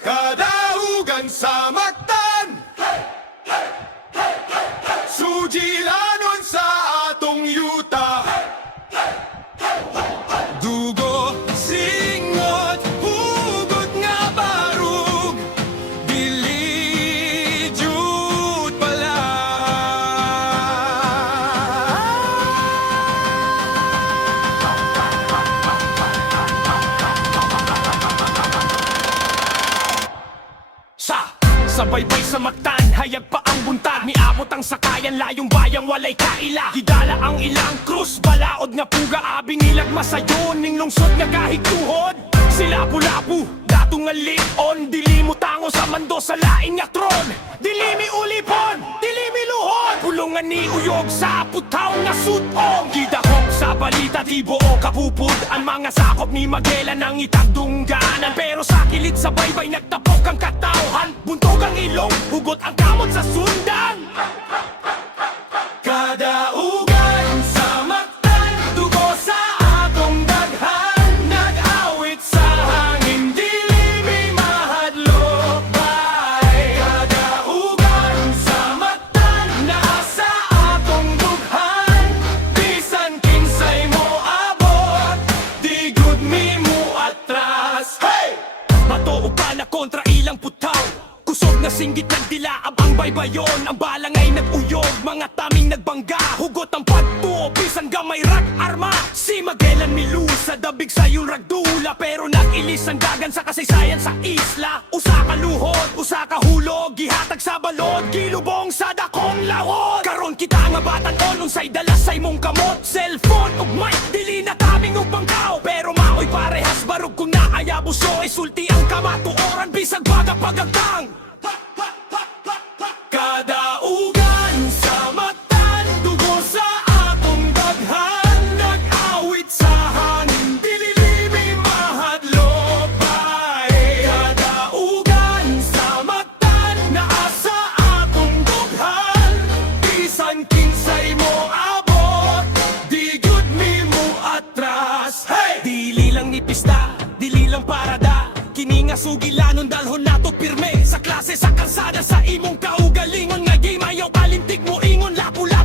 Kadaugan sa Mactan, sujilanon sa atong yuta. Dugo, singot, hugot nga barug, dili jud pala. Sa baybay sa Mactan, hayag pa ang buntag. Niabot ang sakayan, layong bayang walay kaila. Gidala ang ilang krus, balaod nga puga. Abing ilag masayon, ning lungsod nga kahig tuhod. Sila pulapu, dato nga lion. Dili mo tango sa mando sa lain nga tron. Dili mi ulipon, dili mi luhod. Pulungan ni uyog sa putaw nga sutong. Gidahok sa balita, tibo o kapupod. Ang mga sakop ni Magellan ang itagdungganan. Pero sa kilid sa baybay, nagtapok ang katawhan. Buntog ang ilong, hugot ang kamot sa sundan. Kadaugan sa Mactan, dugo sa atong daghan. Nag-awit sa hangin, dili mi mahadlok-bay. Kadaugan sa Mactan, naa sa atong dughan. Bisan kinsay mo abot, di gud mi mo atras. Hey! Matuo pa na kontra ilang putaw. Kusog na singgit nagdilaab ang baybayon. Ang balangay nag-uyog, mga taming nagbangga. Hugot ang pagtuo, bisan gamay rak arma. Si Magellan milu sa dabig sa yung ragdula. Pero nag-ilis ang dagan sa kasaysayan sa isla. Usa ka luhod, usa ka hulog, gihatag sa balod, gilubong sa dakong lawod. Karon kita nga batan-on, unsay dalasay mong kamot. Cellphone ug mic, dili na kaming ug bangkaw. Pero maoy parehas barug kung naayabuso. Isulti ang kamatuoran, bisag baga pagagtang. Kadaugan sa Mactan, dugo sa atong daghan. Nag-awit sa hangin, dili mi mahadlok-bay. Kadaugan sa Mactan, naa sa atong dughan. Bisan kinsay mo abot, di gud mi mo atras. Hey! Dili lang ni pista, dili lang parada. Kini nga sugilanon dalhon nato pirme. Sa klase, sa kalsada, sa imong kaugalingon. Nga gimayaw kalintig mo ingon, lapula